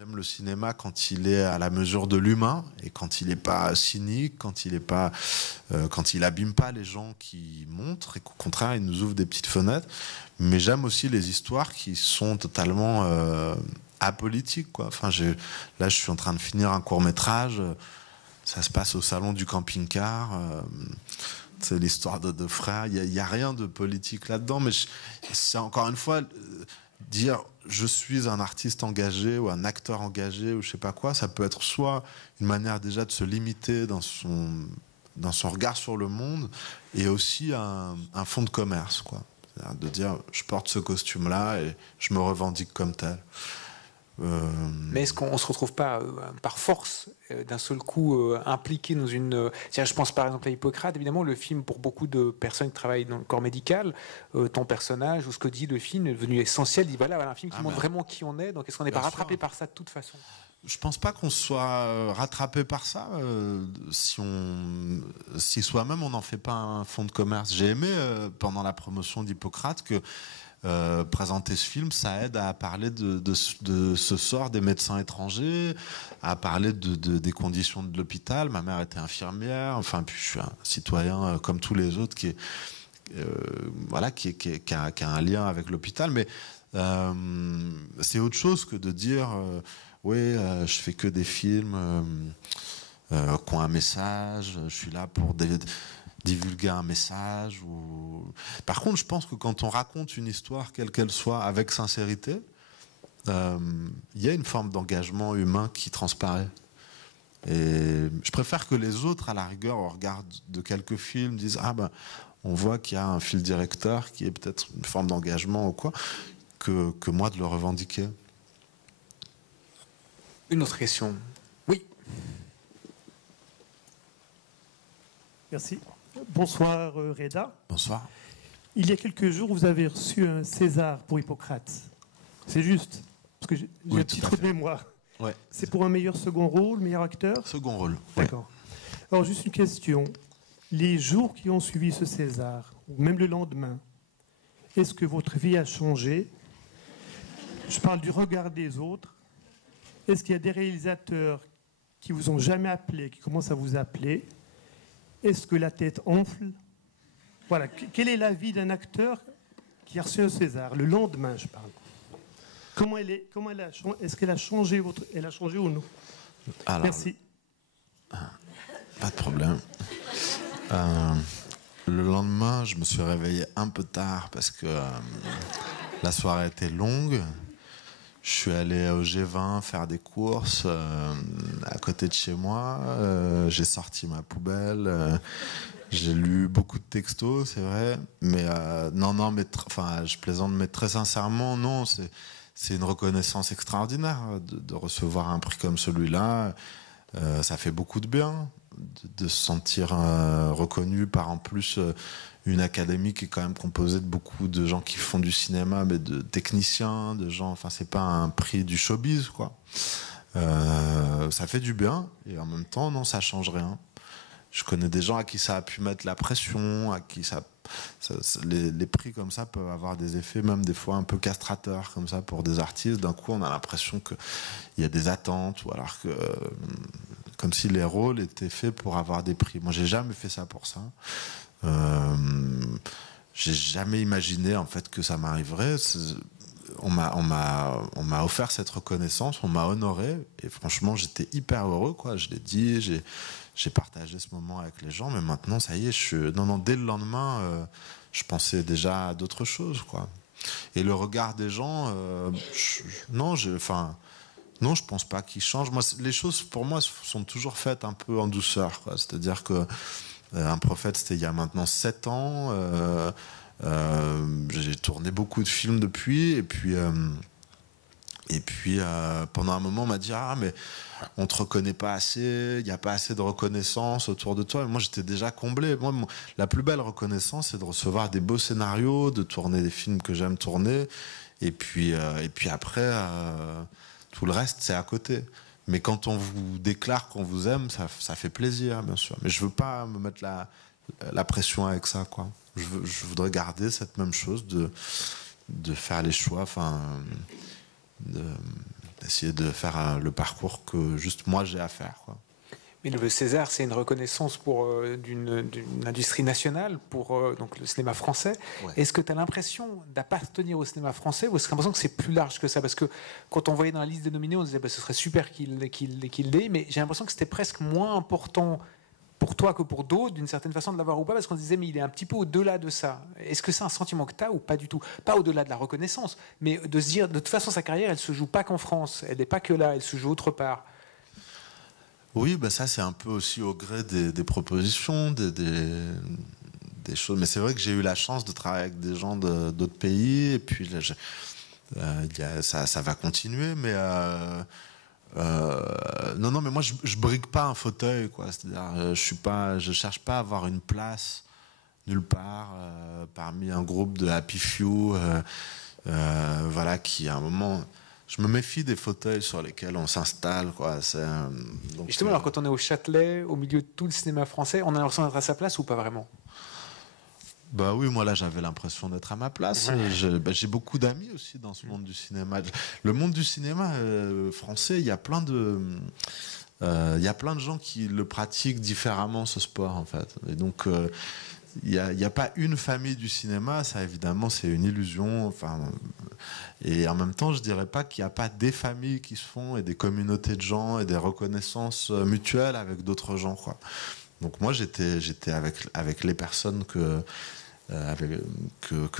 J'aime le cinéma quand il est à la mesure de l'humain et quand il n'est pas cynique, quand il abîme pas les gens qui montrent et qu'au contraire il nous ouvre des petites fenêtres. Mais j'aime aussi les histoires qui sont totalement apolitiques, quoi. Enfin, là, je suis en train de finir un court-métrage. Ça se passe au salon du camping-car. C'est l'histoire de deux frères. Il y a rien de politique là-dedans, mais c'est encore une fois dire je suis un artiste engagé ou un acteur engagé ou je sais pas quoi, ça peut être soit une manière déjà de se limiter dans son regard sur le monde et aussi un fond de commerce, quoi. C'est-à-dire de dire je porte ce costume-là et je me revendique comme tel. Mais est-ce qu'on ne se retrouve pas par force d'un seul coup impliqué dans une... je pense par exemple à Hippocrate, évidemment le film pour beaucoup de personnes qui travaillent dans le corps médical, ton personnage ou ce que dit le film est devenu essentiel, il dit voilà un film qui montre vraiment qui on est, donc est-ce qu'on n'est pas rattrapé par ça de toute façon? Je pense pas qu'on soit rattrapé par ça si soi-même on n'en fait pas un fonds de commerce. J'ai aimé pendant la promotion d'Hippocrate que présenter ce film, ça aide à parler de ce sort des médecins étrangers, à parler des conditions de l'hôpital. Ma mère était infirmière, enfin, puis je suis un citoyen comme tous les autres qui a un lien avec l'hôpital. Mais c'est autre chose que de dire je fais que des films qui ont un message, je suis là pour divulguer un message. Par contre, je pense que quand on raconte une histoire, quelle qu'elle soit, avec sincérité, il y a une forme d'engagement humain qui transparaît. Et je préfère que les autres, à la rigueur, au regard de quelques films, disent on voit qu'il y a un fil directeur qui est peut-être une forme d'engagement ou quoi, que moi de le revendiquer. Une autre question. Oui. Merci. Bonsoir Reda. Bonsoir. Il y a quelques jours, vous avez reçu un César pour Hippocrate. C'est juste? Parce que j'ai un petit trou de mémoire. Ouais. C'est pour un meilleur second rôle, meilleur acteur? Second rôle. D'accord. Ouais. Alors juste une question. Les jours qui ont suivi ce César, ou même le lendemain, est-ce que votre vie a changé? Je parle du regard des autres. Est-ce qu'il y a des réalisateurs qui vous ont jamais appelé, qui commencent à vous appeler? Est-ce que la tête enfle? Voilà. Quel est l'avis d'un acteur qui a reçu un César? Le lendemain, je parle. Est-ce qu'elle a changé elle a changé ou non? Alors, merci. Pas de problème. Le lendemain, je me suis réveillé un peu tard parce que la soirée était longue. Je suis allé au G20 faire des courses à côté de chez moi. J'ai sorti ma poubelle. J'ai lu beaucoup de textos, c'est vrai. Mais je plaisante, mais très sincèrement, non. C'est une reconnaissance extraordinaire de recevoir un prix comme celui-là. Ça fait beaucoup de bien de se sentir reconnu par en plus une académie qui est quand même composée de beaucoup de gens qui font du cinéma, mais de techniciens, de gens. Enfin, c'est pas un prix du showbiz, quoi. Ça fait du bien et en même temps, non, ça change rien. Je connais des gens à qui ça a pu mettre la pression, à qui les prix comme ça peuvent avoir des effets même des fois un peu castrateurs comme ça pour des artistes. D'un coup, on a l'impression qu'il y a des attentes ou alors que comme si les rôles étaient faits pour avoir des prix. Moi, j'ai jamais fait ça pour ça. J'ai jamais imaginé en fait que ça m'arriverait. On m'a offert cette reconnaissance, on m'a honoré et franchement j'étais hyper heureux, quoi. Je l'ai dit, j'ai partagé ce moment avec les gens, mais maintenant ça y est, dès le lendemain je pensais déjà à d'autres choses, quoi. Et le regard des gens, non, je pense pas qu'il change. Moi, les choses pour moi sont toujours faites un peu en douceur, quoi. C'est-à-dire que Un prophète, c'était il y a maintenant 7 ans. J'ai tourné beaucoup de films depuis, et puis pendant un moment on m'a dit mais on te reconnaît pas assez, il n'y a pas assez de reconnaissance autour de toi. Et moi j'étais déjà comblé. Moi, la plus belle reconnaissance, c'est de recevoir des beaux scénarios, de tourner des films que j'aime tourner, et puis après tout le reste c'est à côté. Mais quand on vous déclare qu'on vous aime, ça fait plaisir, bien sûr. Mais je veux pas me mettre la pression avec ça, quoi. Je voudrais garder cette même chose de faire les choix, d'essayer de faire le parcours que juste moi j'ai à faire, quoi. Mais le César, c'est une reconnaissance d'une industrie nationale pour donc le cinéma français. Ouais. Est-ce que tu as l'impression d'appartenir au cinéma français ou est-ce que tu as l'impression que c'est plus large que ça? Parce que quand on voyait dans la liste des nominés, on disait ce serait super qu'il l'ait, mais j'ai l'impression que c'était presque moins important pour toi que pour d'autres, d'une certaine façon, de l'avoir ou pas, parce qu'on se disait, mais il est un petit peu au-delà de ça. Est-ce que c'est un sentiment que tu as ou pas du tout? Pas au-delà de la reconnaissance, mais de se dire, de toute façon, sa carrière, elle se joue pas qu'en France, elle n'est pas que là, elle se joue autre part. Oui, bah ça c'est un peu aussi au gré des propositions, des choses. Mais c'est vrai que j'ai eu la chance de travailler avec des gens d'autres pays, et puis là, ça va continuer. Mais non, mais moi je brigue pas un fauteuil, quoi. C'est-à-dire, je cherche pas à avoir une place nulle part parmi un groupe de happy few, voilà, qui à un moment. Je me méfie des fauteuils sur lesquels on s'installe, quoi. Donc, justement, alors quand on est au Châtelet, au milieu de tout le cinéma français, on a l'impression d'être à sa place ou pas vraiment? Bah oui, moi là j'avais l'impression d'être à ma place. J'ai beaucoup d'amis aussi dans ce monde du cinéma. Le monde du cinéma français, il y a plein de gens qui le pratiquent différemment, ce sport, en fait. Et donc il n'y a pas une famille du cinéma, ça évidemment c'est une illusion. Enfin, et en même temps, je dirais pas qu'il n'y a pas des familles qui se font et des communautés de gens et des reconnaissances mutuelles avec d'autres gens, quoi. Donc moi j'étais avec les personnes que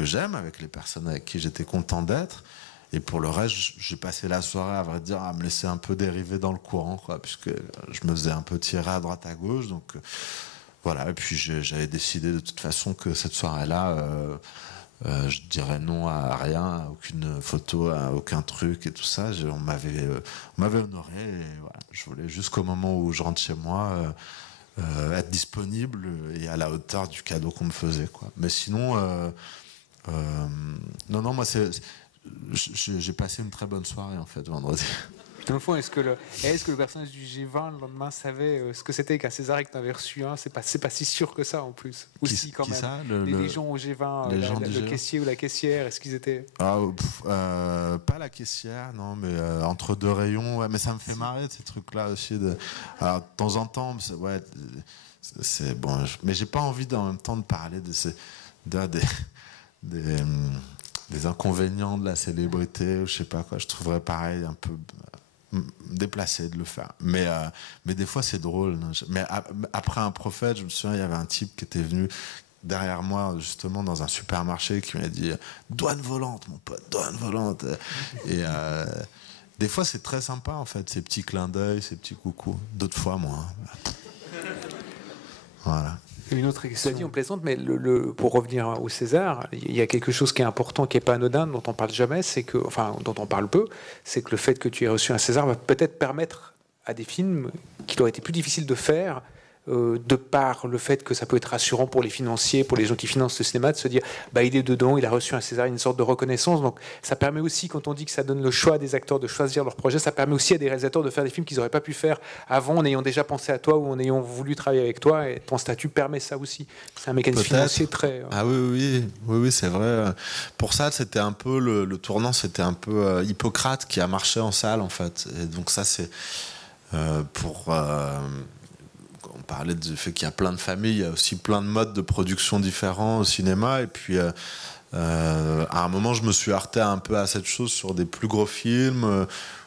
j'aime, avec les personnes avec qui j'étais content d'être. Et pour le reste, j'ai passé la soirée, à vrai dire, à me laisser un peu dériver dans le courant, quoi, puisque je me faisais un peu tirer à droite à gauche. Donc voilà, et puis j'avais décidé de toute façon que cette soirée-là, je dirais non à rien, à aucune photo, à aucun truc et tout ça. On m'avait honoré, et voilà, je voulais jusqu'au moment où je rentre chez moi être disponible et à la hauteur du cadeau qu'on me faisait, quoi. Mais sinon, non, moi j'ai passé une très bonne soirée en fait vendredi. Dans le fond, est-ce que le personnage du G20 le lendemain savait ce que c'était qu'un César et que tu avais reçu un? C'est pas si sûr que ça en plus. Aussi quand même. Ça, les gens au G20, le caissier ou la caissière, est-ce qu'ils étaient? Pas la caissière, non, mais entre deux rayons. Ouais, mais ça me fait marrer ces trucs-là aussi. Alors de temps en temps, c'est bon, mais j'ai pas envie en même temps de parler des inconvénients de la célébrité, ou je sais pas quoi. Je trouverais pareil un peu déplacé de le faire, mais des fois c'est drôle. Mais après un prophète, je me souviens, il y avait un type qui était venu derrière moi justement dans un supermarché qui m'a dit douane volante, mon pote, douane volante. Et des fois c'est très sympa en fait, ces petits clins d'œil, ces petits coucous. D'autres fois moins. Voilà. Une autre question. Dit, on plaisante, mais pour revenir au César, il y a quelque chose qui est important, qui n'est pas anodin, dont on parle jamais, dont on parle peu, c'est que le fait que tu aies reçu un César va peut-être permettre à des films qu'il aurait été plus difficile de faire, de par le fait que ça peut être rassurant pour les financiers, pour les gens qui financent le cinéma, de se dire il est dedans, il a reçu un César, une sorte de reconnaissance. Donc ça permet aussi, quand on dit que ça donne le choix des acteurs de choisir leur projet, ça permet aussi à des réalisateurs de faire des films qu'ils n'auraient pas pu faire avant, en ayant déjà pensé à toi ou en ayant voulu travailler avec toi. Et ton statut permet ça aussi. C'est un mécanisme financier très... Ah oui, c'est vrai. Pour ça, c'était un peu le tournant, c'était un peu Hippocrate qui a marché en salle, en fait. Et donc ça, c'est on parlait du fait qu'il y a plein de familles, il y a aussi plein de modes de production différents au cinéma. Et puis, à un moment, je me suis heurté un peu à cette chose sur des plus gros films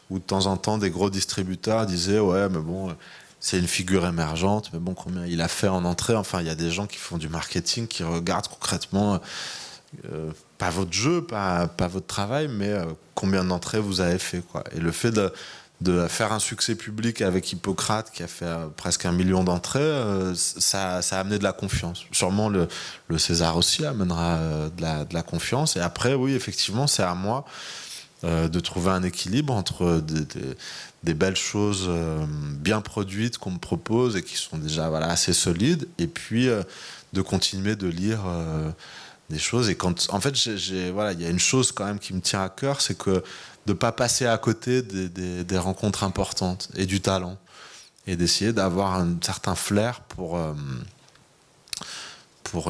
où de temps en temps, des gros distributeurs disaient « Ouais, mais bon, c'est une figure émergente, mais bon, combien il a fait en entrée ?» Enfin, il y a des gens qui font du marketing, qui regardent concrètement, pas votre jeu, pas votre travail, mais combien d'entrées vous avez fait, quoi. Et le fait de faire un succès public avec Hippocrate qui a fait presque 1 million d'entrées, ça a amené de la confiance. Sûrement le César aussi amènera de la confiance. Et après, oui, effectivement, c'est à moi de trouver un équilibre entre des belles choses bien produites qu'on me propose et qui sont déjà assez solides, et puis de continuer de lire des choses. Et en fait, il y a une chose quand même qui me tient à cœur, c'est que de ne pas passer à côté des rencontres importantes et du talent, et d'essayer d'avoir un certain flair pour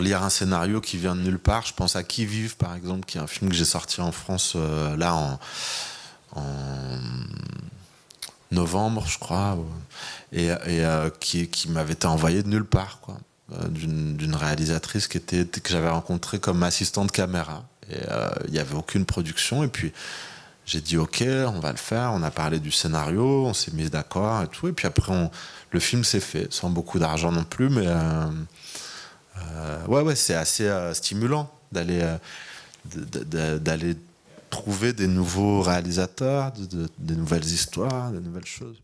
lire un scénario qui vient de nulle part. Je pense à Qui vive, par exemple, qui est un film que j'ai sorti en France là novembre, je crois, et qui m'avait été envoyé de nulle part, quoi, d'une réalisatrice que j'avais rencontrée comme assistante caméra. Et il n'y avait aucune production. Et puis j'ai dit ok, on va le faire. On a parlé du scénario, on s'est mis d'accord et tout. Et puis après, le film s'est fait, sans beaucoup d'argent non plus, mais ouais, c'est assez stimulant d'aller trouver des nouveaux réalisateurs, des nouvelles histoires, des nouvelles choses.